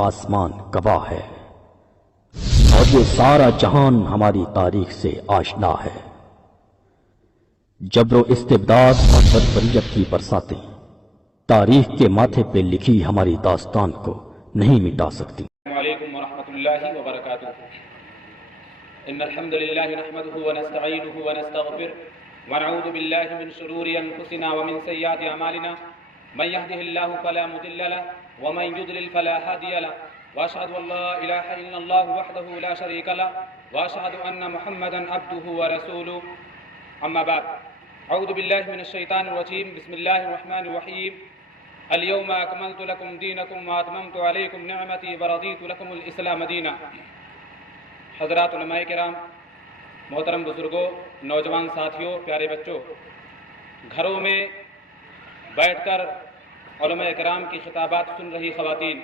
آسمان گواہ ہے اور یہ سارا جہان ہماری تاریخ سے آشنا ہے۔ جبر و استبداد اور بربریت کی برساتیں تاریخ کے ماتھے پہ لکھی ہماری داستان کو نہیں مٹا سکتی۔ السلام علیکم ورحمۃ اللہ وبرکاتہ۔ ان الحمد للہ نحمده ونستعینه ونستغفره ونعوذ باللہ من شرور انفسنا ومن سیئات اعمالنا من يهده الله فلا مضل له ومن يضلل فلا هادي له واشهد ان لا اله الا الله وحده لا شريك له واشهد ان محمدا عبده ورسوله اما بعد اعوذ باللہ من الشیطان الرجیم بسم اللہ الرحمن الرحیم اليوم اکملت لکم دینکم واتممت علیکم نعمتی ورضیت لکم الاسلام دینا۔ حضرات علماء کرام، محترم بزرگوں، نوجوان ساتھیوں، پیارے بچوں، گھروں میں بیٹھ کر علماء کرام کی خطابات سن رہی خواتین،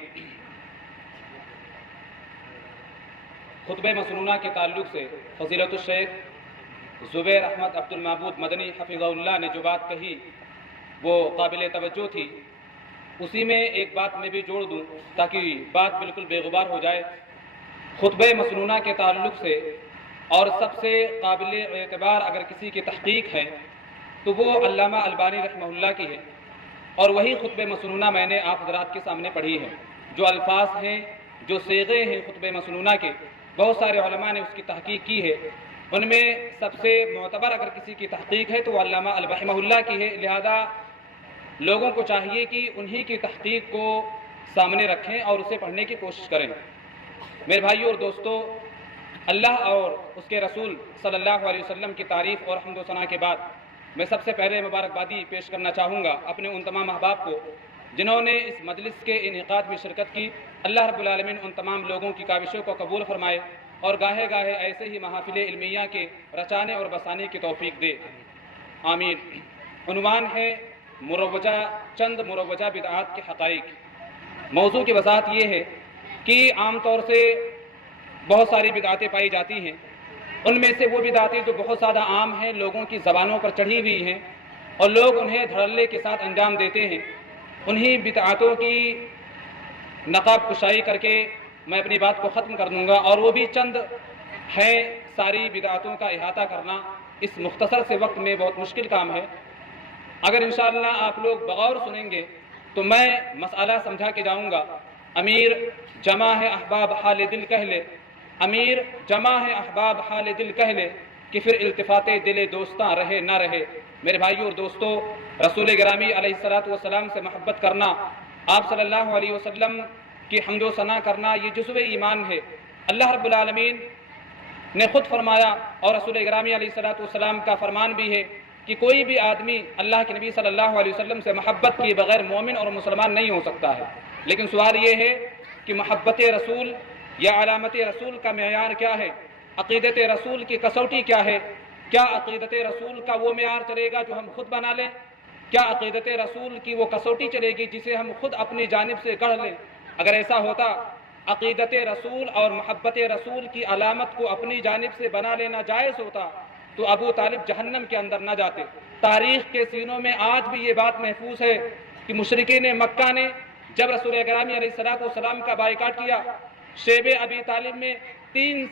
خطبہ مسنونہ کے تعلق سے فضیلت الشیخ زبیر احمد عبد المعبود مدنی حفظہ اللہ نے جو بات کہی وہ قابل توجہ تھی۔ اسی میں ایک بات میں بھی جوڑ دوں تاکہ بات بالکل بے غبار ہو جائے۔ خطبہ مسنونہ کے تعلق سے اور سب سے قابل اعتبار اگر کسی کی تحقیق ہے تو وہ علامہ البانی رحمہ اللہ کی ہے، اور وہی خطبہ مسنونہ میں نے آپ حضرات کے سامنے پڑھی ہے۔ جو الفاظ ہیں، جو صیغے ہیں خطبہ مسنونہ کے، بہت سارے علماء نے اس کی تحقیق کی ہے۔ ان میں سب سے معتبر اگر کسی کی تحقیق ہے تو وہ علامہ رحمہ اللہ کی ہے، لہذا لوگوں کو چاہیے کہ انہی کی تحقیق کو سامنے رکھیں اور اسے پڑھنے کی کوشش کریں۔ میرے بھائیوں اور دوستوں، اللہ اور اس کے رسول صلی اللہ علیہ وسلم کی تعریف اور حمد و ثنا کے بعد میں سب سے پہلے مبارکبادی پیش کرنا چاہوں گا اپنے ان تمام احباب کو جنہوں نے اس مجلس کے انعقاد میں شرکت کی۔ اللہ رب العالمین ان تمام لوگوں کی کاوشوں کو قبول فرمائے اور گاہے گاہے ایسے ہی محافل علمیہ کے رچانے اور بسانے کی توفیق دے، آمین۔ عنوان ہے چند مروجہ بدعات کے حقائق۔ موضوع کی وضاحت یہ ہے کہ عام طور سے بہت ساری بدعتیں پائی جاتی ہیں، ان میں سے وہ بدعتیں جو بہت زیادہ عام ہیں، لوگوں کی زبانوں پر چڑھی ہوئی ہیں اور لوگ انہیں دھڑلے کے ساتھ انجام دیتے ہیں، انہی بدعتوں کی نقاب کشائی کر کے میں اپنی بات کو ختم کر دوں گا، اور وہ بھی چند ہیں۔ ساری بدعتوں کا احاطہ کرنا اس مختصر سے وقت میں بہت مشکل کام ہے۔ اگر انشاءاللہ آپ لوگ بغور سنیں گے تو میں مسئلہ سمجھا کے جاؤں گا۔ امیر جمع ہے احباب حال دل کہہ لے، امیر جمع ہے احباب حال دل کہہ لے، کہ پھر التفات دل دوستاں رہے نہ رہے۔ میرے بھائیوں اور دوستوں، رسول گرامی علیہ الصلوۃ والسلام سے محبت کرنا، آپ صلی اللہ علیہ وسلم کی حمد و ثنا کرنا، یہ جزو ایمان ہے۔ اللہ رب العالمین نے خود فرمایا اور رسول گرامی علیہ الصلوۃ والسلام کا فرمان بھی ہے کہ کوئی بھی آدمی اللہ کے نبی صلی اللہ علیہ وسلم سے محبت کیے بغیر مومن اور مسلمان نہیں ہو سکتا ہے۔ لیکن سوال یہ ہے کہ محبت رسول یا علامت رسول کا معیار کیا ہے؟ عقیدت رسول کی کسوٹی کیا ہے؟ کیا عقیدت رسول کا وہ معیار چلے گا جو ہم خود بنا لیں؟ کیا عقیدت رسول کی وہ کسوٹی چلے گی جسے ہم خود اپنی جانب سے گڑھ لیں؟ اگر ایسا ہوتا، عقیدت رسول اور محبت رسول کی علامت کو اپنی جانب سے بنا لینا جائز ہوتا تو ابو طالب جہنم کے اندر نہ جاتے۔ تاریخ کے سینوں میں آج بھی یہ بات محفوظ ہے کہ مشرکین مکہ نے جب رسول گرامی علیہ الصلوۃ والسلام کا بائیکاٹ کیا، شیب ابی طالب میں 3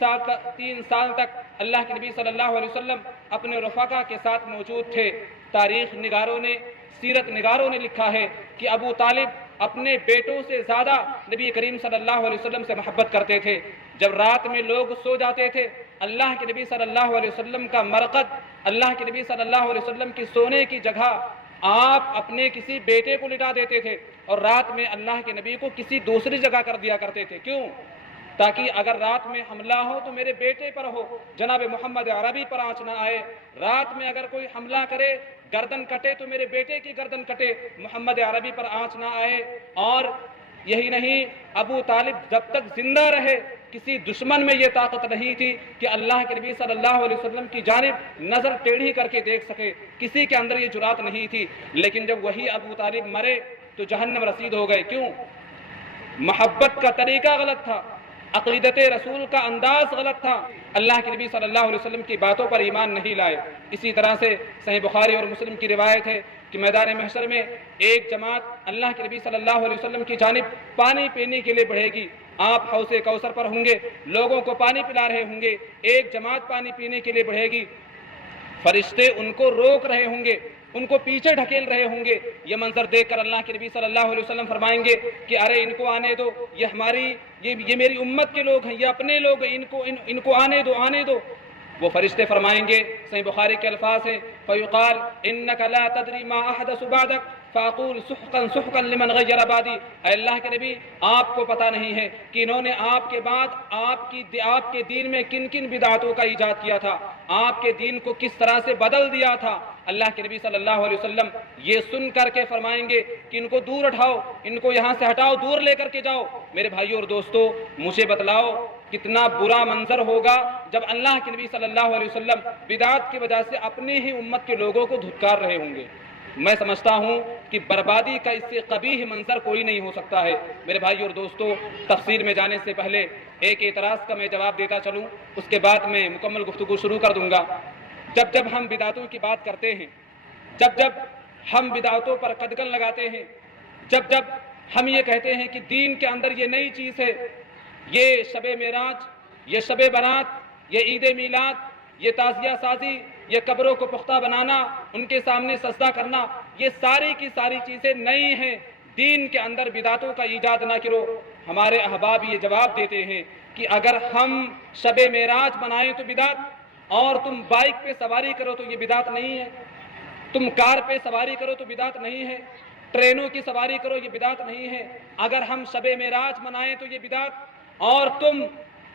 سال تک اللہ کے نبی صلی اللہ علیہ وسلم اپنے رفقا کے ساتھ موجود تھے۔ تاریخ نگاروں نے، سیرت نگاروں نے لکھا ہے کہ ابو طالب اپنے بیٹوں سے زیادہ نبی کریم صلی اللہ علیہ وسلم سے محبت کرتے تھے۔ جب رات میں لوگ سو جاتے تھے، اللہ کے نبی صلی اللہ علیہ وسلم کا مرقد، اللہ کے نبی صلی اللہ علیہ وسلم کی سونے کی جگہ آپ اپنے کسی بیٹے کو لٹا دیتے تھے اور رات میں اللہ کے نبی کو کسی دوسری جگہ کر دیا کرتے تھے۔ کیوں؟ تاکہ اگر رات میں حملہ ہو تو میرے بیٹے پر ہو، جناب محمد عربی پر آنچ نہ آئے۔ رات میں اگر کوئی حملہ کرے، گردن کٹے تو میرے بیٹے کی گردن کٹے، محمد عربی پر آنچ نہ آئے۔ اور یہی نہیں، ابو طالب جب تک زندہ رہے کسی دشمن میں یہ طاقت نہیں تھی کہ اللہ کے نبی صلی اللہ علیہ وسلم کی جانب نظر ٹیڑھی کر کے دیکھ سکے، کسی کے اندر یہ جرات نہیں تھی۔ لیکن جب وہی ابو طالب مرے تو جہنم رسید ہو گئے۔ کیوں؟ محبت کا طریقہ غلط تھا، عقیدت رسول کا انداز غلط تھا، اللہ کے نبی صلی اللہ علیہ وسلم کی باتوں پر ایمان نہیں لائے۔ اسی طرح سے صحیح بخاری اور مسلم کی روایت ہے کہ میدان محشر میں ایک جماعت اللہ کے نبی صلی اللہ علیہ وسلم کی جانب پانی پینے کے لیے بڑھے گی. آپ حوض کوثر پر ہوں گے, لوگوں کو پانی پلا رہے ہوں گے, ایک جماعت پانی پینے کے لیے بڑھے گی, فرشتے ان کو روک رہے ہوں گے, ان کو پیچھے ڈھکیل رہے ہوں گے. یہ منظر دیکھ کر اللہ کے نبی صلی اللہ علیہ وسلم فرمائیں گے کہ ارے ان کو آنے دو, یہ میری امت کے لوگ ہیں, یہ اپنے لوگ ہیں, ان کو آنے دو. وہ فرشتے فرمائیں گے, صحیح بخاری کے الفاظ ہیں, فیقال انک لا تدری ما احدث بعدک فاقول سحقا سحقا لمن غیر بعدی. اے اللہ کے نبی, آپ کو پتہ نہیں ہے کہ انہوں نے آپ کے بعد آپ کے دین میں کن کن بدعتوں کا ایجاد کیا تھا, آپ کے دین کو کس طرح سے بدل دیا تھا. اللہ کے نبی صلی اللہ علیہ وسلم یہ سن کر کے فرمائیں گے کہ ان کو دور اٹھاؤ, ان کو یہاں سے ہٹاؤ, دور لے کر کے جاؤ. میرے بھائیوں اور دوستو, مجھے بتلاؤ کتنا برا منظر ہوگا جب اللہ کے نبی صلی اللہ علیہ وسلم بدعت کی وجہ سے اپنی ہی امت کے لوگوں کو دھتکار رہے ہوں گے. میں سمجھتا ہوں کہ بربادی کا اس سے قبیح منظر کوئی نہیں ہو سکتا ہے. میرے بھائی اور دوستو, تفسیر میں جانے سے پہلے ایک اعتراض کا میں جواب دیتا چلوں, اس کے بعد میں مکمل گفتگو شروع کر دوں گا. جب ہم بدعتوں کی بات کرتے ہیں, جب ہم بدعتوں پر قدغن لگاتے ہیں, جب ہم یہ کہتے ہیں کہ دین کے اندر یہ نئی چیز ہے, یہ شب معراج, یہ شب برات, یہ عید میلاد, یہ تعزیہ سازی, یہ قبروں کو پختہ بنانا, ان کے سامنے سجدہ کرنا, یہ ساری کی ساری چیزیں نئی ہیں, دین کے اندر بدعتوں کا ایجاد نہ کرو. ہمارے احباب یہ جواب دیتے ہیں کہ اگر ہم شب معراج منائیں تو بدعت, اور تم بائک پہ سواری کرو تو یہ بدعت نہیں ہے, تم کار پہ سواری کرو تو بدعت نہیں ہے, ٹرینوں کی سواری کرو یہ بدعت نہیں ہے. اگر ہم شب معراج منائیں تو یہ بدعت, اور تم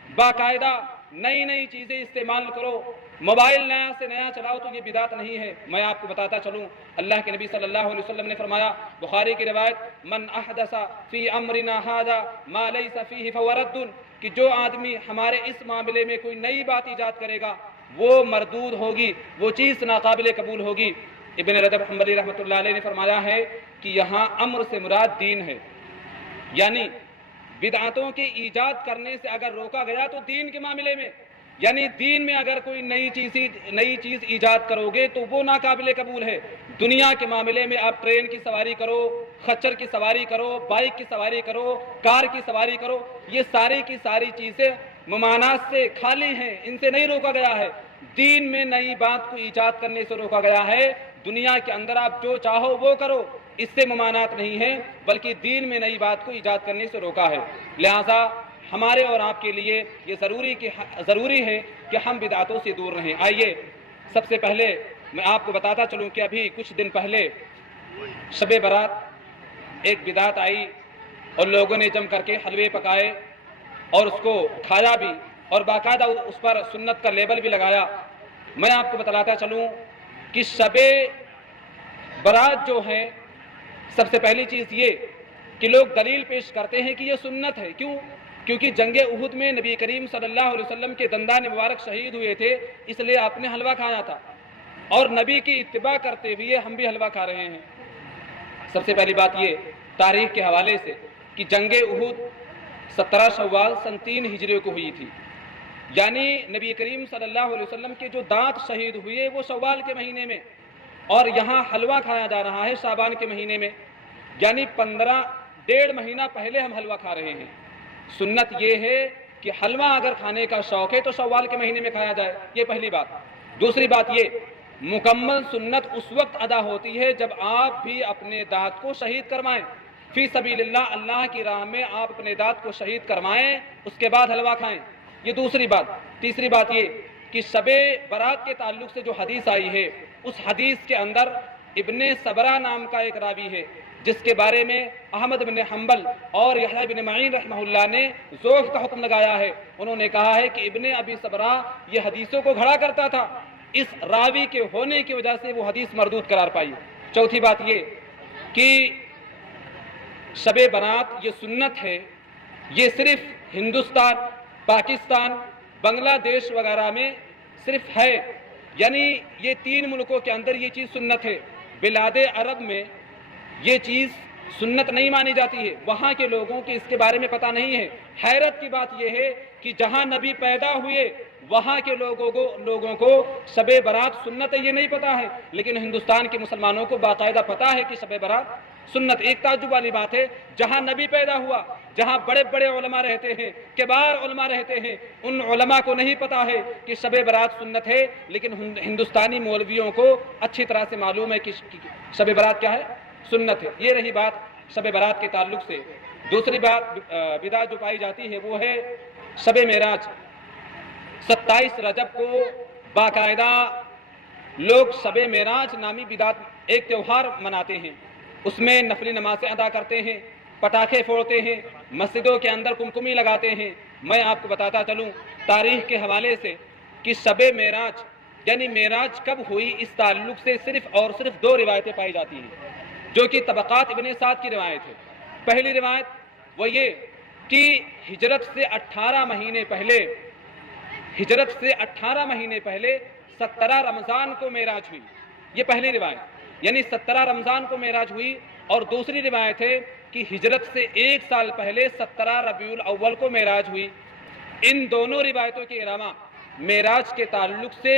باقاعدہ نئی چیزیں استعمال کرو, موبائل نیا سے نیا چلاؤ تو یہ بدعت نہیں ہے. میں آپ کو بتاتا چلوں, اللہ کے نبی صلی اللہ علیہ وسلم نے فرمایا, بخاری کی روایت, من احدث فی امرنا ھذا ما لیس فیہ فہو رد, کہ جو آدمی ہمارے اس معاملے میں کوئی نئی بات ایجاد کرے گا وہ مردود ہوگی, وہ چیز ناقابل قبول ہوگی. ابن رجب حنبلی رحمۃ اللہ علیہ نے فرمایا ہے کہ یہاں امر سے مراد دین ہے, یعنی بدعتوں کے ایجاد کرنے سے اگر روکا گیا تو دین کے معاملے میں, یعنی دین میں اگر کوئی نئی چیز ایجاد کرو گے تو وہ ناقابل قبول ہے. دنیا کے معاملے میں آپ ٹرین کی سواری کرو, خچر کی سواری کرو, بائک کی سواری کرو, کار کی سواری کرو, یہ ساری کی ساری چیزیں ممانعات سے خالی ہیں, ان سے نہیں روکا گیا ہے. دین میں نئی بات کو ایجاد کرنے سے روکا گیا ہے. دنیا کے اندر آپ جو چاہو وہ کرو, اس سے ممانعات نہیں ہے, بلکہ دین میں نئی بات کو ایجاد کرنے سے روکا ہے. لہذا ہمارے اور آپ کے لیے یہ ضروری ہے کہ ہم بدعتوں سے دور رہیں. آئیے سب سے پہلے میں آپ کو بتاتا چلوں کہ ابھی کچھ دن پہلے شب برات ایک بدعت آئی, اور لوگوں نے جم کر کے حلوے پکائے اور اس کو کھایا بھی, اور باقاعدہ اس پر سنت کا لیبل بھی لگایا. میں آپ کو بتلاتا چلوں کہ شب برات جو ہے, سب سے پہلی چیز یہ کہ لوگ دلیل پیش کرتے ہیں کہ یہ سنت ہے. کیونکہ جنگ احد میں نبی کریم صلی اللہ علیہ وسلم کے دندان مبارک شہید ہوئے تھے, اس لیے آپ نے حلوہ کھایا تھا, اور نبی کی اتباع کرتے ہوئے ہم بھی حلوہ کھا رہے ہیں. سب سے پہلی بات یہ تاریخ کے حوالے سے کہ جنگ احد 17 شوال سن 3 ہجری کو ہوئی تھی, یعنی نبی کریم صلی اللہ علیہ وسلم کے جو دانت شہید ہوئے وہ شوال کے مہینے میں, اور یہاں حلوہ کھایا جا رہا ہے شعبان کے مہینے میں, یعنی 15 مہینہ پہلے ہم حلوہ کھا رہے ہیں. سنت یہ ہے کہ حلوہ اگر کھانے کا شوق ہے تو شوال کے مہینے میں کھایا جائے, یہ پہلی بات. دوسری بات یہ, مکمل سنت اس وقت ادا ہوتی ہے جب آپ بھی اپنے دانت کو شہید کروائیں, فی سبیل اللہ, اللہ کی راہ میں آپ اپنے دانت کو شہید کروائیں, اس کے بعد حلوہ کھائیں. یہ دوسری بات. تیسری بات یہ کہ شب برات کے تعلق سے جو حدیث آئی ہے, اس حدیث کے اندر ابن صبرہ نام کا ایک راوی ہے جس کے بارے میں احمد بن حنبل اور یحییٰ بن معین رحمہ اللہ نے ضعف کا حکم لگایا ہے. انہوں نے کہا ہے کہ ابن ابی صبرہ یہ حدیثوں کو گھڑا کرتا تھا, اس راوی کے ہونے کی وجہ سے وہ حدیث مردود قرار پائی. چوتھی بات یہ کہ شب برات یہ سنت ہے, یہ صرف ہندوستان, پاکستان, بنگلہ دیش وغیرہ میں صرف ہے, یعنی یہ 3 ملکوں کے اندر یہ چیز سنت ہے. بلاد عرب میں یہ چیز سنت نہیں مانی جاتی ہے، وہاں کے لوگوں کی اس کے بارے میں پتہ نہیں ہے۔ حیرت کی بات یہ ہے کہ جہاں نبی پیدا ہوئے وہاں کے لوگوں کو شب برات سنت ہے یہ نہیں پتا ہے، لیکن ہندوستان کے مسلمانوں کو باقاعدہ پتا ہے کہ شب برات سنت۔ ایک تعجب والی بات ہے، جہاں نبی پیدا ہوا، جہاں بڑے بڑے علماء رہتے ہیں، کبار علماء رہتے ہیں، ان علماء کو نہیں پتا ہے کہ شب برات سنت ہے، لیکن ہندوستانی مولویوں کو اچھی طرح سے معلوم ہے کہ شب برات کیا ہے، سنت ہے۔ یہ رہی بات شب برات کے تعلق سے۔ دوسری بات بدعت جو پائی جاتی ہے وہ ہے شب معراج۔ 27 رجب کو باقاعدہ لوگ شب معراج نامی بدعت ایک تہوار مناتے ہیں، اس میں نفلی نمازیں ادا کرتے ہیں، پٹاخے پھوڑتے ہیں، مسجدوں کے اندر کمکمی لگاتے ہیں۔ میں آپ کو بتاتا چلوں تاریخ کے حوالے سے کہ شب معراج یعنی معراج کب ہوئی، اس تعلق سے صرف اور صرف 2 روایتیں پائی جاتی ہیں، جو کہ طبقات ابن سعد کی روایت ہے۔ پہلی روایت وہ یہ کہ ہجرت سے 18 مہینے پہلے 17 رمضان کو معراج ہوئی، یہ پہلی روایت، یعنی 17 رمضان کو معراج ہوئی۔ اور دوسری روایت ہے کہ ہجرت سے 1 سال پہلے 17 ربیع الاول کو معراج ہوئی۔ ان دونوں روایتوں کے علاوہ معراج کے تعلق سے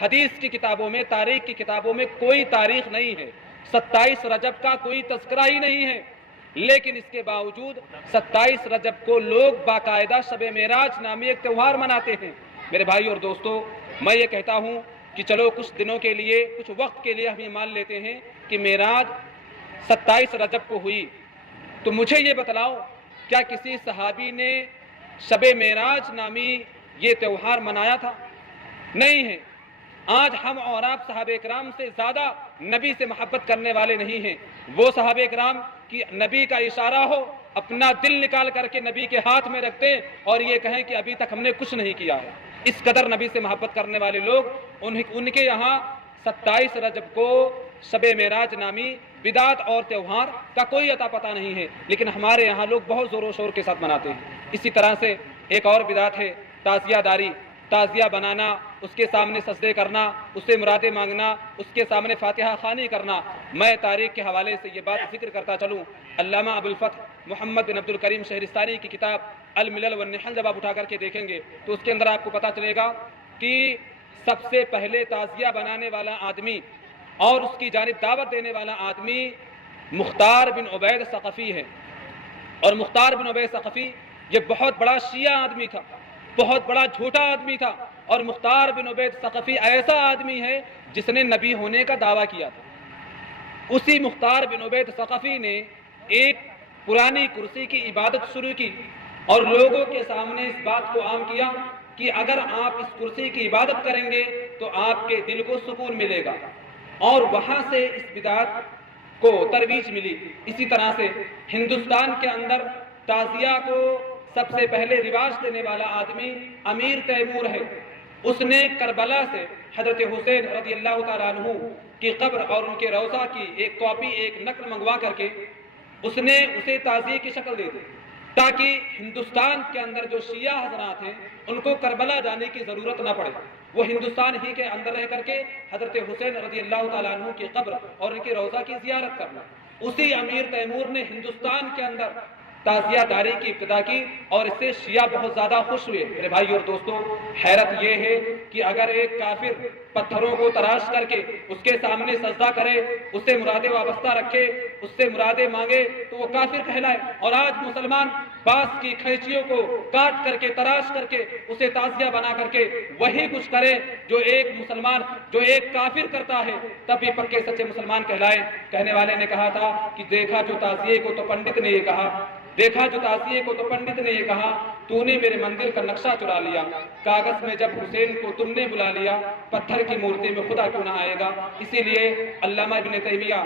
حدیث کی کتابوں میں، تاریخ کی کتابوں میں کوئی تاریخ نہیں ہے، 27 رجب کا کوئی تذکرہ ہی نہیں ہے، لیکن اس کے باوجود 27 رجب کو لوگ باقاعدہ شب معراج نامی ایک تہوار مناتے ہیں۔ میرے بھائی اور دوستو، میں یہ کہتا ہوں کہ چلو کچھ دنوں کے لیے، کچھ وقت کے لیے ہم یہ مان لیتے ہیں کہ معراج 27 رجب کو ہوئی، تو مجھے یہ بتلاؤ کیا کسی صحابی نے شب معراج نامی یہ تہوار منایا تھا؟ نہیں ہے۔ آج ہم اور آپ صحابہ کرام سے زیادہ نبی سے محبت کرنے والے نہیں ہیں۔ وہ صحابہ کرام کہ نبی کا اشارہ ہو اپنا دل نکال کر کے نبی کے ہاتھ میں رکھتے اور یہ کہیں کہ ابھی تک ہم نے کچھ نہیں کیا ہے۔ اس قدر نبی سے محبت کرنے والے لوگ، ان کے یہاں 27 رجب کو شب معراج نامی بدعت اور تہوار کا کوئی عطا پتہ نہیں ہے، لیکن ہمارے یہاں لوگ بہت زور و شور کے ساتھ مناتے ہیں۔ اسی طرح سے ایک اور بدعت ہے تعزیہ داری، تعزیہ بنانا، اس کے سامنے سجدے کرنا، اس سے مرادیں مانگنا، اس کے سامنے فاتحہ خوانی کرنا۔ میں تاریخ کے حوالے سے یہ بات ذکر کرتا چلوں، علامہ ابو الفتح محمد بن عبد الکریم شہرستانی کی کتاب الملل والنحل جب آپ اٹھا کر کے دیکھیں گے تو اس کے اندر آپ کو پتہ چلے گا کہ سب سے پہلے تعزیہ بنانے والا آدمی اور اس کی جانب دعوت دینے والا آدمی مختار بن عبید ثقفی ہے۔ اور مختار بن عبید ثقفی یہ بہت بڑا شیعہ آدمی تھا، بہت بڑا جھوٹا آدمی تھا، اور مختار بن عبید ثقفی ایسا آدمی ہے جس نے نبی ہونے کا دعویٰ کیا تھا۔ اسی مختار بن عبید ثقفی نے ایک پرانی کرسی کی عبادت شروع کی اور لوگوں کے سامنے اس بات کو عام کیا کہ اگر آپ اس کرسی کی عبادت کریں گے تو آپ کے دل کو سکون ملے گا، اور وہاں سے اس بدعت کو ترویج ملی۔ اسی طرح سے ہندوستان کے اندر تعزیہ کو سب سے پہلے رواج دینے والا آدمی امیر تیمور ہے۔ اس نے کربلا سے حضرت حسین رضی اللہ تعالیٰ عنہ کی قبر اور ان کے روضہ کی ایک کاپی، ایک نقل منگوا کر کے اس نے اسے تعزیے کی شکل دے دی، تاکہ ہندوستان کے اندر جو شیعہ حضرات ہیں ان کو کربلا جانے کی ضرورت نہ پڑے، وہ ہندوستان ہی کے اندر رہ کر کے حضرت حسین رضی اللہ تعالیٰ عنہ کی قبر اور ان کے روضہ کی زیارت کرنا۔ اسی امیر تیمور نے ہندوستان کے اندر تعزیہ داری کی ابتدا کی اور اس سے شیعہ بہت زیادہ خوش ہوئے۔ میرے بھائی اور دوستو، حیرت یہ ہے کہ اگر ایک کافر پتھروں کو تراش کر کے اس کے سامنے سجدہ کرے، اس سے مرادیں وابستہ رکھے، اس سے مرادیں مانگے تو وہ کافر کہلائے، اور آج مسلمان بانس کی کھینچیوں کو کاٹ کر کے تراش کر کے اسے تعزیہ بنا کر کے وہی کچھ کرے جو ایک مسلمان، جو ایک کافر کرتا ہے، تب یہ پکے سچے مسلمان کہلائے۔ کہنے والے نے کہا تھا کہ دیکھا جو تعزیے کو تو پنڈت نے یہ کہا، دیکھا جو تعزیے کو تو پنڈت نے یہ کہا، تو نے میرے مندر کا نقشہ چرا لیا، کاغذ میں جب حسین کو تم نے بلا لیا، پتھر کی مورتی میں خدا کیوں نہ آئے گا۔ اسی لیے علامہ ابن تیمیہ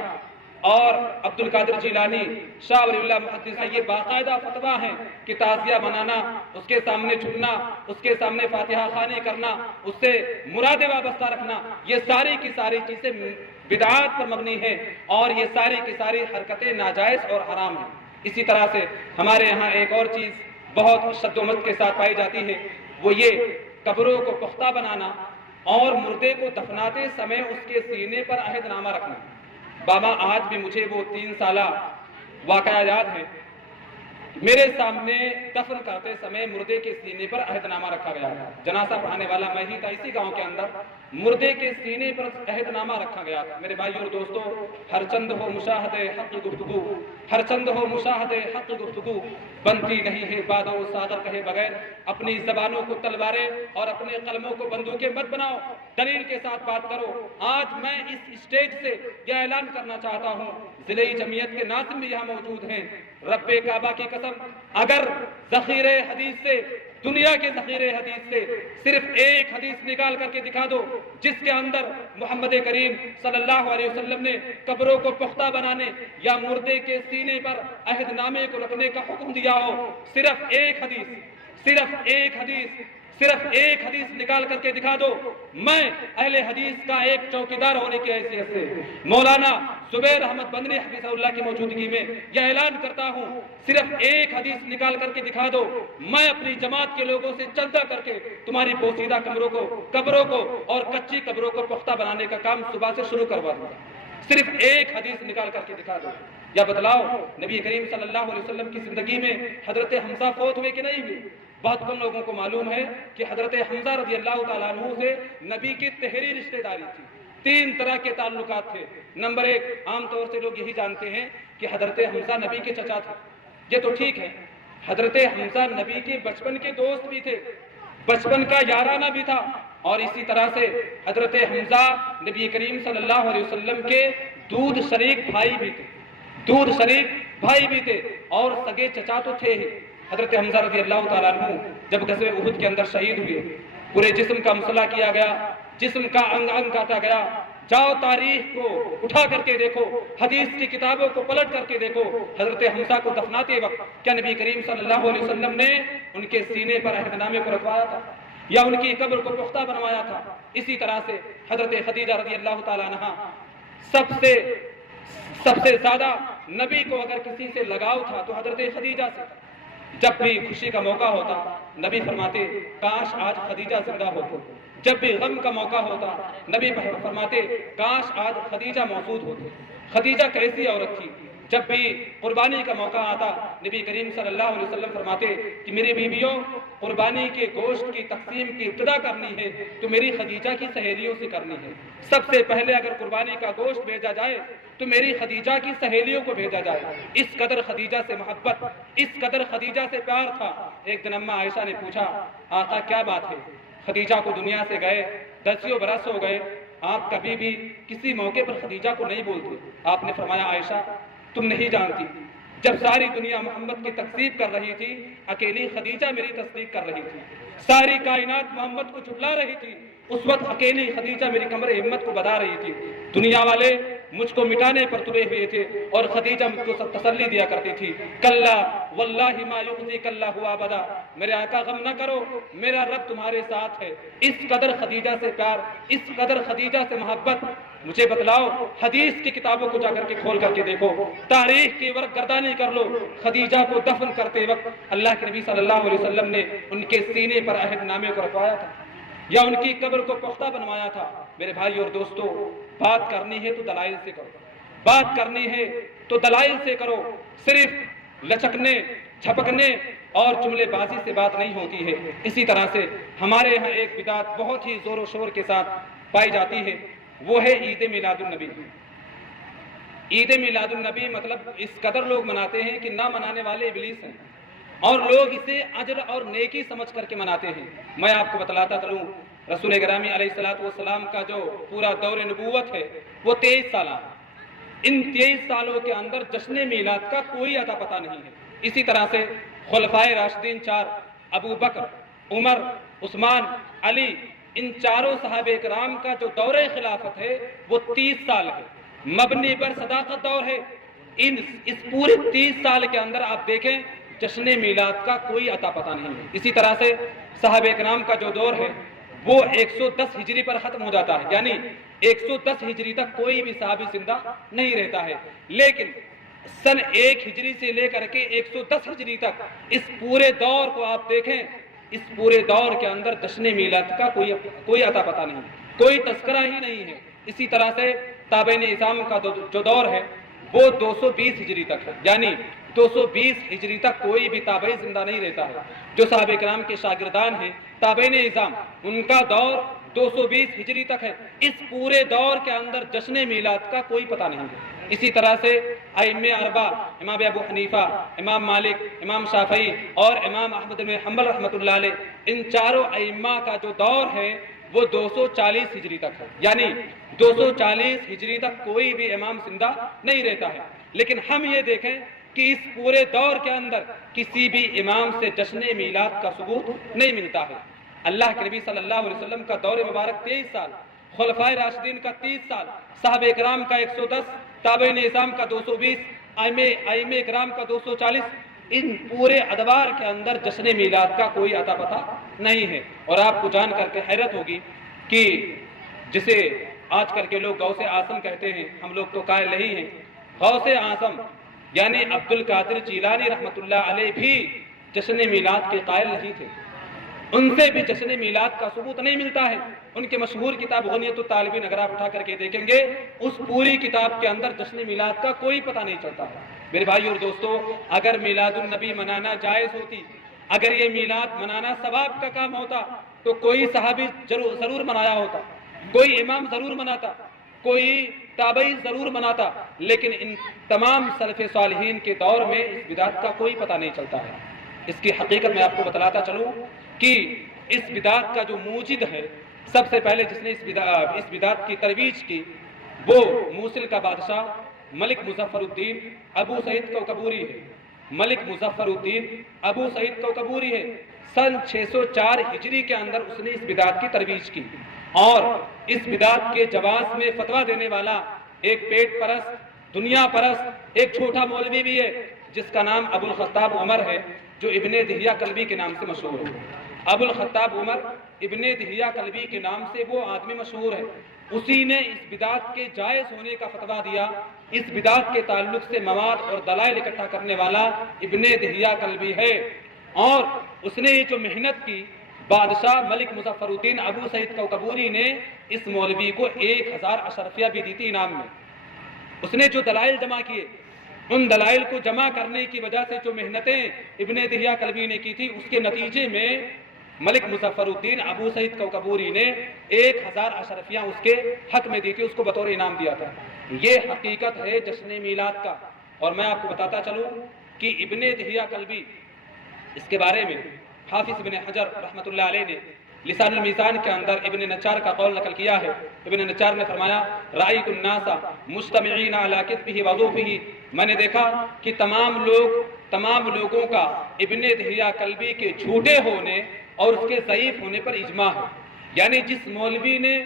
اور عبد القادر جیلانی، شاہ ولی اللہ محدث، یہ باقاعدہ فتویٰ ہیں کہ تعزیہ بنانا، اس کے سامنے جھکنا، اس کے سامنے فاتحہ خوانی کرنا، اس سے مرادیں وابستہ رکھنا، یہ ساری کی ساری چیزیں بدعات پر مبنی ہیں اور یہ ساری کی ساری حرکتیں ناجائز اور حرام ہیں۔ اسی طرح سے ہمارے یہاں ایک اور چیز بہت شد و مت کے ساتھ پائی جاتی ہے، وہ یہ قبروں کو پختہ بنانا اور مردے کو دفناتے سمے اس کے سینے پر عہد نامہ رکھنا۔ بابا آج بھی مجھے وہ 3 سالہ واقعہ یاد ہے، میرے سامنے دفن کرتے سمے مردے کے سینے پر عہد نامہ رکھا گیا، جنازہ پڑھانے والا میں ہی تھا، اسی گاؤں کے اندر مردے کے سینے پر عہد نامہ رکھا گیا تھا۔ میرے بھائیو اور دوستو، ہر چند ہو مشاہدہ حق گفتگو، ہر چند ہو مشاہدہ حق گفتگو، بنتی نہیں ہے بادہ و ساغر کہے بغیر، اپنی زبانوں کو تلواریں اور اپنے قلموں کو بندوقیں مت بناؤ، دلیل کے ساتھ بات کرو۔ آج میں اس اسٹیج سے یہ اعلان کرنا چاہتا ہوں، ضلعی جمعیت کے ناظم بھی یہاں موجود ہیں، رب کعبہ کی قسم، اگر ذخیرہ حدیث سے، دنیا کے ذخیرہ حدیث سے صرف ایک حدیث نکال کر کے دکھا دو جس کے اندر محمد کریم صلی اللہ علیہ وسلم نے قبروں کو پختہ بنانے یا مردے کے سینے پر عہد نامے کو رکھنے کا حکم دیا ہو، صرف ایک حدیث نکال کر کے دکھا دو، میں اہل حدیث کا ایک چوکیدار ہونے کی حیثیت سے مولانا زبیر احمد مدنی حفظہ اللہ کی موجودگی میں یہ اعلان کرتا ہوں، صرف ایک حدیث نکال کر کے دکھا دو، میں اپنی جماعت کے لوگوں سے چندہ کر کے تمہاری پوشیدہ قبروں کو اور کچی قبروں کو پختہ بنانے کا کام صبح سے شروع کروا دوں گا۔ صرف ایک حدیث نکال کر کے دکھا دو، یا بتلاؤ نبی کریم صلی اللہ علیہ وسلم کی زندگی میں حضرت حمزہ فوت ہوئے کہ نہیں ہوئے؟ بہت کم لوگوں کو معلوم ہے کہ حضرت حمزہ رضی اللہ تعالیٰ عنہ سے نبی کی تہری رشتہ داری تھی۔ 3 طرح کے تعلقات تھے۔ نمبر 1، عام طور سے لوگ یہی جانتے ہیں کہ حضرت حمزہ نبی کے چچا تھے، یہ تو ٹھیک ہے، حضرت حمزہ نبی کے بچپن کے دوست بھی تھے، بچپن کا یارانہ بھی تھا، اور اسی طرح سے حضرت حمزہ نبی کریم صلی اللہ علیہ وسلم کے دودھ شریک بھائی بھی تھے اور سگے چچا تو تھے ہی۔ حضرت حمزہ رضی اللہ تعالیٰ عنہ جب غزوہ احد کے اندر شہید ہوئے، پورے جسم کا مسئلہ کیا گیا، جسم کا انگ انگ کاٹا گیا۔ جاؤ تاریخ کو اٹھا کر کے دیکھو، حدیث کی کتابوں کو پلٹ کر کے دیکھو، حضرت حمزہ کو دفناتے وقت کیا نبی کریم صلی اللہ علیہ وسلم نے ان کے سینے پر عہد نامے کو رکھوایا تھا یا ان کی قبر کو پختہ بنوایا تھا؟ اسی طرح سے حضرت خدیجہ رضی اللہ تعالیٰ عنہا سب سے زیادہ نبی کو اگر کسی سے لگاؤ تھا تو حضرت خدیجہ سے تھا۔ جب بھی خوشی کا موقع ہوتا نبی فرماتے کاش آج خدیجہ زندہ ہوتی، جب بھی غم کا موقع ہوتا نبی فرماتے کاش آج خدیجہ موجود ہوتی۔ خدیجہ کیسی عورت تھی؟ جب بھی قربانی کا موقع آتا نبی کریم صلی اللہ علیہ وسلم فرماتے کہ میری بیویوں، قربانی کے گوشت کی تقسیم کی ابتدا کرنی ہے تو میری خدیجہ کی سہیلیوں سے کرنی ہے، سب سے پہلے اگر قربانی کا گوشت بھیجا جائے تو میری خدیجہ کی سہیلیوں کو بھیجا جائے۔ اس قدر خدیجہ سے محبت، اس قدر خدیجہ سے پیار تھا۔ ایک دن اماں عائشہ نے پوچھا آقا کیا بات ہے، خدیجہ کو دنیا سے گئے 10 برس ہو گئے، آپ کبھی بھی کسی موقع پر خدیجہ کو نہیں بولتے؟ آپ نے فرمایا عائشہ تم نہیں جانتی، جب ساری دنیا محمد کی تکذیب کر رہی تھی اکیلی خدیجہ میری تصدیق کر رہی تھی، ساری کائنات محمد کو جھٹلا رہی تھی، اس وقت اکیلی خدیجہ میری کمر ہمت کو بتا رہی تھی۔ دنیا والے مجھ کو مٹانے پر تلے ہوئے تھے اور خدیجہ مجھ کو تسلی دیا کرتی تھی، کلا واللہ ما یخزیک اللہ ابدا، میرے آقا غم نہ کرو، میرا رب تمہارے ساتھ ہے۔ اس قدر خدیجہ سے پیار، اس قدر خدیجہ سے محبت۔ مجھے بتلاؤ حدیث کی کتابوں کو جا کر کے کھول کر کے دیکھو، تاریخ کی ورق گردانی کر لو، خدیجہ کو دفن کرتے وقت اللہ کے نبی صلی اللہ علیہ وسلم نے ان کے سینے پر عہد نامے کو رکھوایا تھا یا ان کی قبر کو پختہ بنوایا تھا۔ میرے بھائی اور دوستو، بات کرنی ہے تو دلائل سے کرو، بات کرنی ہے تو دلائل سے کرو، صرف لچکنے جھپکنے اور جملے بازی سے بات نہیں ہوتی ہے۔ اسی طرح سے ہمارے ہاں ایک بدعت بہت ہی زور و شور کے ساتھ پائی جاتی ہے، وہ ہے عید میلاد النبی۔ عید میلاد النبی مطلب اس قدر لوگ مناتے ہیں کہ نہ منانے والے ابلیس ہیں، اور لوگ اسے اجر اور نیکی سمجھ کر کے مناتے ہیں۔ میں آپ کو بتلاتا چلوں، رسول گرامی علیہ الصلوۃ والسلام کا جو پورا دور نبوت ہے وہ 23 سالہ ہے۔ ان 23 سالوں کے اندر جشن میلاد کا کوئی اتا پتہ نہیں ہے۔ اسی طرح سے خلفائے راشدین 4 ابو بکر، عمر، عثمان، علی، ان چاروں صحابہ کرام کا جو دور خلافت ہے وہ 30 سال ہے، مبنی پر صداقت دور ہے۔ اس پورے 30 سال کے اندر آپ دیکھیں جشن میلاد کا کوئی اتا پتہ نہیں ہے۔ اسی طرح سے صحابہ کرام کا جو دور ہے وہ 110 ہجری پر ختم ہو جاتا ہے، یعنی 110 ہجری تک کوئی بھی صحابی زندہ نہیں رہتا ہے، لیکن سن 1 ہجری سے لے کر کے 110 ہجری تک اس پورے دور کو آپ دیکھیں، اس پورے دور کے اندر جشن میلاد کا کوئی اتا پتہ نہیں، کوئی تذکرہ ہی نہیں ہے۔ اسی طرح سے تابعین اعظام کا جو دور ہے وہ 220 ہجری تک ہے، یعنی 220 ہجری تک کوئی بھی تابعی زندہ نہیں رہتا ہے۔ جو صحابہ کرام کے شاگردان ہیں، تابعین اعظام، ان کا دور 220 ہجری تک ہے۔ اس پورے دور کے اندر جشن میلاد کا کوئی پتہ نہیں ہے۔ اسی طرح سے ائمہ اربعہ، امام ابو حنیفہ، امام مالک، امام شافعی اور امام احمد بن حنبل رحمۃ اللہ علیہ، ان چاروں ائمہ کا جو دور ہے وہ 240 ہجری تک ہے، یعنی 240 ہجری تک کوئی بھی امام زندہ نہیں رہتا ہے۔ لیکن ہم یہ دیکھیں کہ اس پورے دور کے اندر کسی بھی امام سے جشن میلاد کا ثبوت نہیں ملتا ہے۔ اللہ کے نبی صلی اللہ علیہ وسلم کا دور مبارک 23 سال، خلفائے راشدین کا 30 سال، صحابہ کرام کا 110، تابعین اعظام کا 220، ائمہ کرام کا 240، ان پورے ادوار کے اندر جشن میلاد کا کوئی اتا پتہ نہیں ہے۔ اور آپ کو جان کر کے حیرت ہوگی کہ جسے آج کل کے لوگ غوث اعظم کہتے ہیں، ہم لوگ تو قائل نہیں ہیں۔ غوث اعظم یعنی عبد القادر جیلانی رحمۃ اللہ علیہ بھی جشن میلاد کے قائل نہیں تھے، ان سے بھی جشن میلاد کا ثبوت نہیں ملتا ہے۔ ان کی مشہور کتاب غنیۃ الطالبین اگر آپ اٹھا کر کے دیکھیں گے، اس پوری کتاب کے اندر جشن میلاد کا کوئی پتہ نہیں چلتا ہے۔ میرے بھائی اور دوستو، اگر میلاد النبی منانا جائز ہوتی، اگر یہ میلاد منانا ثواب کا کام ہوتا تو کوئی صحابی ضرور منایا ہوتا، کوئی امام ضرور مناتا، کوئی تابعی ضرور مناتا، لیکن ان تمام سلف صالحین کے دور میں اس بدعت کا کوئی پتہ نہیں چلتا ہے۔ اس کی حقیقت میں آپ کو بتلاتا چلوں کہ اس بدعت کا جو موجد ہے، سب سے پہلے جس نے اس بدعت کی ترویج کی وہ موصل کا بادشاہ ملک مظفر الدین ابو سعید کوکبوری ہے۔ ملک مظفر الدین ابو سعید کوکبوری ہے۔ سن 604 ہجری کے اندر اس نے اس بدعت کی ترویج کی، اور اس بدعت کے جواز میں فتویٰ دینے والا ایک پیٹ پرست، دنیا پرست ایک چھوٹا مولوی بھی ہے، جس کا نام ابو الخطاب عمر ہے، جو ابن دہیہ کلبی کے نام سے مشہور ہے۔ ابو الخطاب عمر ابن دہیہ کلبی کے نام سے وہ آدمی مشہور ہے۔ اسی نے اس بدعت کے جائز ہونے کا فتویٰ دیا۔ اس بدعت کے تعلق سے مواد اور دلائل اکٹھا کرنے والا ابن دہیہ کلبی ہے، اور اس نے یہ جو محنت کی، بادشاہ ملک مظفر الدین ابو سعید کوکبوری نے اس مولوی کو 1000 اشرفیہ بھی دی تھی انعام میں۔ اس نے جو دلائل جمع کیے، ان دلائل کو جمع کرنے کی وجہ سے جو محنتیں ابن دہیہ کلبی نے کی تھی، اس کے نتیجے میں ملک مظفر الدین ابو سعید کوکبوری نے 1000 اشرفیاں اس کے حق میں دی تھی، اس کو بطور انعام دیا تھا۔ یہ حقیقت ہے جشن میلاد کا۔ اور میں آپ کو بتاتا چلوں کہ ابن دہیہ کلبی، اس کے بارے میں حافظ ابن حجر رحمۃ اللہ علیہ نے لسان المیزان کے اندر ابن نجار کا قول نقل کیا ہے۔ ابن نجار نے فرمایا، رأیت الناس مجتمعین علی کتبہ وضوفہ، میں نے دیکھا کہ تمام لوگوں کا ابن دہیہ کلبی کے جھوٹے ہونے اور اس کے ضعیف ہونے پر اجماع ہے۔ یعنی جس مولوی نے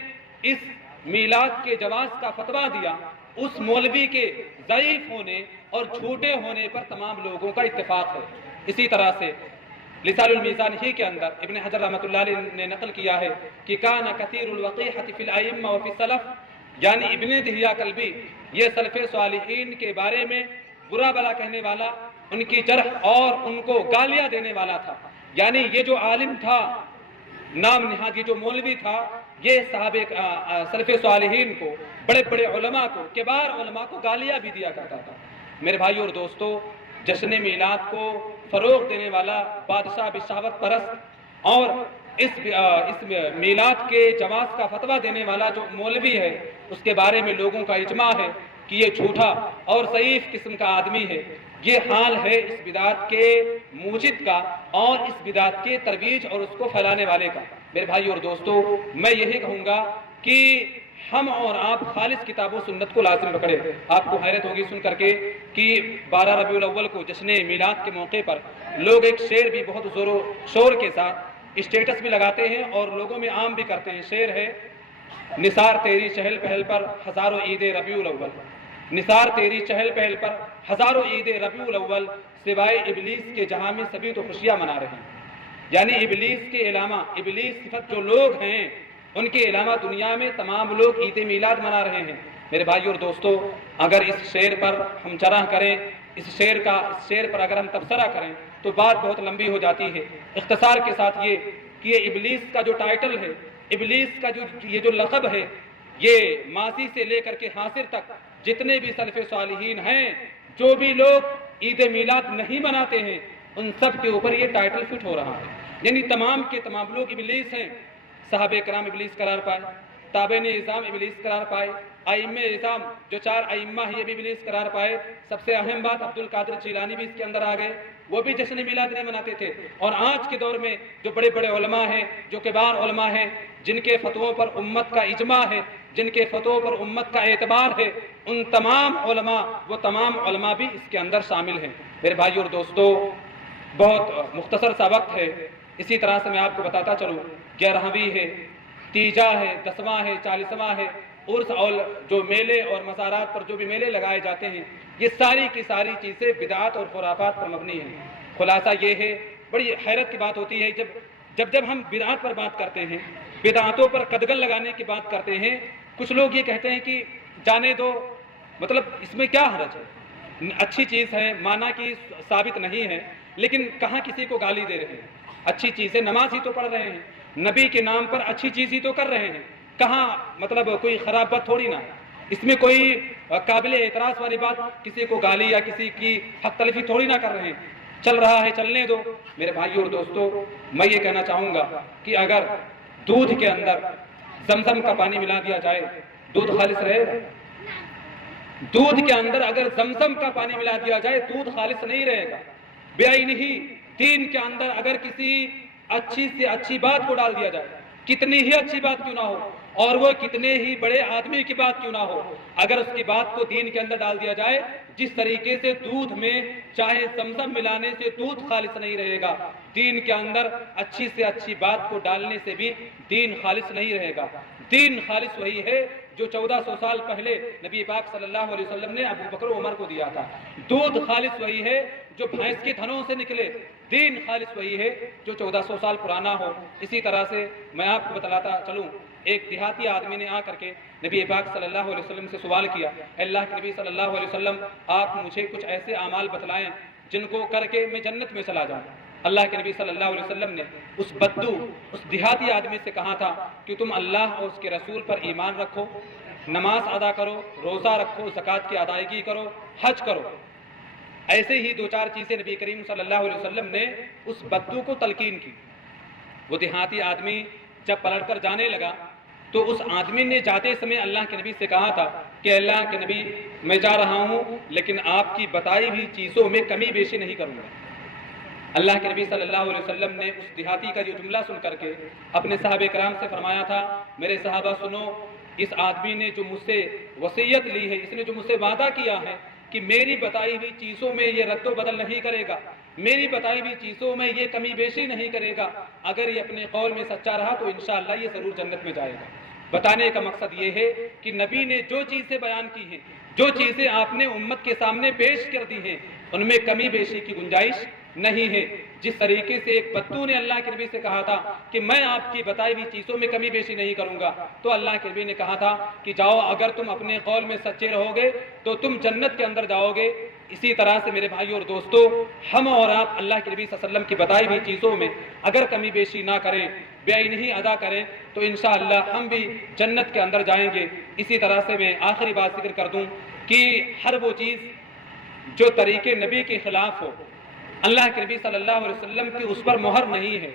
اس میلاد کے جواز کا فتویٰ دیا، اس مولوی کے ضعیف ہونے اور جھوٹے ہونے پر تمام لوگوں کا اتفاق ہے۔ اسی طرح سے لسان المیزان ہی کے اندر ابن حجر رحمۃ اللہ علیہ نے نقل کیا ہے کہ کان کثیر الوقیحۃ فی الائمہ وفی السلف، یعنی ابن دہیہ کلبی یہ سلف صالحین کے بارے میں برا بلا کہنے والا، ان کی جرح اور ان کو گالیاں دینے والا تھا۔ یعنی یہ جو عالم تھا، نام نہاد یہ جو مولوی تھا، یہ سلف صالحین کو، بڑے بڑے علماء کو، کبار علماء کو گالیاں بھی دیا کرتا تھا۔ میرے بھائی اور دوستو، جشن میلاد کو فروغ دینے والا بادشاہ بشاوت پرست اور اس میلاد کے جواز کا فتویٰ دینے والا جو مولوی ہے، اس کے بارے میں لوگوں کا اجماع ہے کہ یہ جھوٹا اور ضعیف قسم کا آدمی ہے۔ یہ حال ہے اس بدعت کے موجد کا اور اس بدعت کے ترویج اور اس کو پھیلانے والے کا۔ میرے بھائی اور دوستو، میں یہی کہوں گا کہ ہم اور آپ خالص کتاب و سنت کو لازم پکڑے۔ آپ کو حیرت ہوگی سن کر کے کہ 12 ربیع الاول کو جشن میلاد کے موقع پر لوگ ایک شعر بھی بہت زور و شور کے ساتھ اسٹیٹس بھی لگاتے ہیں اور لوگوں میں عام بھی کرتے ہیں۔ شعر ہے، نثار تیری چہل پہل پر ہزاروں عید ربیع الاول، نثار تیری چہل پہل پر ہزاروں عید ربیع الاول، سوائے ابلیس کے جہاں میں سبھی تو خوشیاں منا رہے ہیں۔ یعنی ابلیس کے علاوہ، ابلیس صفت جو لوگ ہیں، ان کے علاوہ دنیا میں تمام لوگ عید میلاد منا رہے ہیں۔ میرے بھائی اور دوستو، اگر اس شعر پر ہم چرح کریں، اس شعر پر اگر ہم تبصرہ کریں تو بات بہت لمبی ہو جاتی ہے۔ اختصار کے ساتھ یہ کہ یہ ابلیس کا جو ٹائٹل ہے، ابلیس کا یہ جو لقب ہے، یہ ماضی سے لے کر کے حاضر تک جتنے بھی سلف صالحین ہیں، جو بھی لوگ عید میلاد نہیں مناتے ہیں، ان سب کے اوپر یہ ٹائٹل فٹ ہو رہا ہے، یعنی تمام کے تمام لوگ ابلیس ہیں۔ صحابہ کرام ابلیس قرار پائے، تابعین اعظام ابلیس قرار پائے، ائمہ اعظام جو 4 ائمہ ہیں یہ بھی ابلیس قرار پائے۔ سب سے اہم بات عبد القادر جیلانی بھی اس کے اندر آ گئے، وہ بھی جشن میلاد نہیں مناتے تھے۔ اور آج کے دور میں جو بڑے بڑے علماء ہیں، جو کبار علماء ہیں، جن کے فتووں پر امت کا اجماع ہے، جن کے فتووں پر امت کا اعتبار ہے، ان تمام علماء، وہ تمام علماء بھی اس کے اندر شامل ہیں۔ میرے بھائیو اور دوستو، بہت مختصر سا وقت ہے، اسی طرح سے میں آپ کو بتاتا چلوں، 11ویں ہے، تیجا ہے، 10واں ہے، 40واں ہے، عرس اور جو میلے اور مزارات پر جو بھی میلے لگائے جاتے ہیں، یہ ساری کی ساری چیزیں بدعات اور خرافات پر مبنی ہیں۔ خلاصہ یہ ہے، بڑی حیرت کی بات ہوتی ہے جب ہم بدعات پر بات کرتے ہیں، بدعاتوں پر قدغن لگانے کی بات کرتے ہیں، کچھ لوگ یہ کہتے ہیں کہ جانے دو، مطلب اس میں کیا حرج ہے، اچھی چیز ہے، مانا کہ ثابت نہیں ہے، لیکن کہاں کسی کو گالی دے رہے ہیں؟ اچھی چیزیں نماز ہی تو پڑھ رہے ہیں، نبی کے نام پر اچھی چیز ہی تو کر رہے ہیں، کہاں مطلب کوئی خراب بات تھوڑی نہ ہے، اس میں کوئی قابل اعتراض والی بات، کسی کو گالی یا کسی کی حق تلفی تھوڑی نہ کر رہے ہیں، چل رہا ہے چلنے دو۔ میرے بھائیو اور دوستو، میں یہ کہنا چاہوں گا کہ اگر دودھ کے اندر زمزم کا پانی ملا دیا جائے، دودھ خالص رہے گا؟ دودھ کے اندر اگر زمزم کا پانی ملا دیا جائے، دودھ خالص نہیں رہے گا۔ بیعین ہی دین کے اندر اگر کسی اچھی سے اچھی بات کو ڈال دیا جائے، کتنی ہی اچھی بات کیوں نہ ہو، اور وہ کتنے ہی بڑے آدمی کی بات کیوں نہ ہو، اگر اس کی بات کو دین کے اندر ڈال دیا جائے، جس طریقے سے دودھ میں چاہے زمزم ملانے سے دودھ خالص نہیں رہے گا، دین کے اندر اچھی سے اچھی بات کو ڈالنے سے بھی دین خالص نہیں رہے گا۔ دین خالص وہی ہے جو 1400 سال پہلے نبی پاک صلی اللہ علیہ وسلم نے ابو بکر و عمر کو دیا تھا۔ دودھ خالص وہی ہے جو بھینس کے تھنوں سے نکلے، دین خالص وہی ہے جو 1400 سال پرانا ہو۔ اسی طرح سے میں آپ کو بتلاتا چلوں، ایک دیہاتی آدمی نے آ کر کے نبی پاک صلی اللہ علیہ وسلم سے سوال کیا، اللہ کے نبی صلی اللہ علیہ وسلم، آپ مجھے کچھ ایسے اعمال بتلائیں جن کو کر کے میں جنت میں چلا جاؤں۔ اللہ کے نبی صلی اللہ علیہ وسلم نے اس بدو، اس دیہاتی آدمی سے کہا تھا کہ تم اللہ اور اس کے رسول پر ایمان رکھو، نماز ادا کرو، روزہ رکھو، زکوٰۃ کی ادائیگی کرو، حج کرو۔ ایسے ہی 2-4 چیزیں نبی کریم صلی اللہ علیہ وسلم نے اس بدو کو تلقین کی۔ وہ دیہاتی آدمی جب پلٹ کر جانے لگا تو اس آدمی نے جاتے سمے اللہ کے نبی سے کہا تھا کہ اللہ کے نبی، میں جا رہا ہوں لیکن آپ کی بتائی ہوئی چیزوں میں کمی بیشی نہیں کروں گا۔ اللہ کے نبی صلی اللہ علیہ وسلم نے اس دیہاتی کا یہ جملہ سن کر کے اپنے صحابہ کرام سے فرمایا تھا، میرے صحابہ سنو، اس آدمی نے جو مجھ سے وصیت لی ہے، اس نے جو مجھ سے وعدہ کیا ہے کہ میری بتائی ہوئی چیزوں میں یہ رد و بدل نہیں کرے گا، میری بتائی ہوئی چیزوں میں یہ کمی بیشی نہیں کرے گا، اگر یہ اپنے قول میں سچا رہا تو انشاءاللہ یہ ضرور جنت میں جائے گا۔ بتانے کا مقصد یہ ہے کہ نبی نے جو چیزیں بیان کی ہیں، جو چیزیں آپ نے امت کے سامنے پیش کر دی ہیں، ان میں کمی بیشی کی گنجائش نہیں ہے۔ جس طریقے سے ایک بدو نے اللہ کے نبی سے کہا تھا کہ میں آپ کی بتائی ہوئی چیزوں میں کمی بیشی نہیں کروں گا، تو اللہ کے نبی نے کہا تھا کہ جاؤ، اگر تم اپنے قول میں سچے رہو گے تو تم جنت کے اندر جاؤ گے۔ اسی طرح سے میرے بھائیو اور دوستو، ہم اور آپ اللہ کے نبی صلی اللہ علیہ وسلم کی بتائی ہوئی چیزوں میں اگر کمی بیشی نہ کریں، بیعین ہی ادا کریں، تو انشاءاللہ ہم بھی جنت کے اندر جائیں گے۔ اسی طرح سے میں آخری بات ذکر کر دوں کہ ہر وہ چیز جو طریقے نبی کے خلاف ہو، اللہ کے نبی صلی اللہ علیہ وسلم کی اس پر مہر نہیں ہے،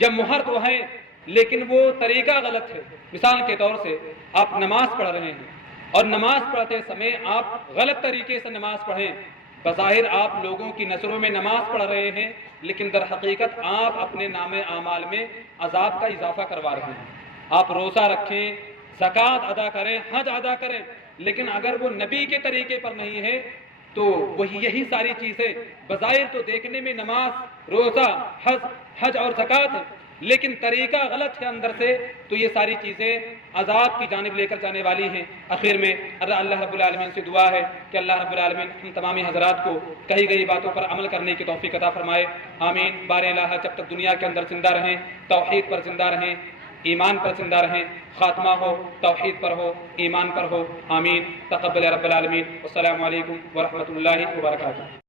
یا مہر تو ہے لیکن وہ طریقہ غلط ہے۔ مثال کے طور سے آپ نماز پڑھ رہے ہیں اور نماز پڑھتے سمے آپ غلط طریقے سے نماز پڑھیں، بظاہر آپ لوگوں کی نظروں میں نماز پڑھ رہے ہیں، لیکن در حقیقت آپ اپنے نام اعمال میں عذاب کا اضافہ کروا رہے ہیں۔ آپ روزہ رکھیں، زکوٰۃ ادا کریں، حج ادا کریں، لیکن اگر وہ نبی کے طریقے پر نہیں ہے تو وہی یہی ساری چیزیں بظاہر تو دیکھنے میں نماز، روزہ، حج اور زکوٰۃ ہے، لیکن طریقہ غلط ہے اندر سے، تو یہ ساری چیزیں عذاب کی جانب لے کر جانے والی ہیں۔ آخر میں اللہ رب العالمین سے دعا ہے کہ اللہ رب العالمین ہم تمام حضرات کو کہی گئی باتوں پر عمل کرنے کی توفیق عطا فرمائے، آمین۔ بار الہ جب تک دنیا کے اندر زندہ رہیں، توحید پر زندہ رہیں، ایمان پر زندہ رہیں، خاتمہ ہو توحید پر ہو، ایمان پر ہو، آمین۔ تقبل رب العالمین۔ السلام علیکم ورحمۃ اللہ وبرکاتہ۔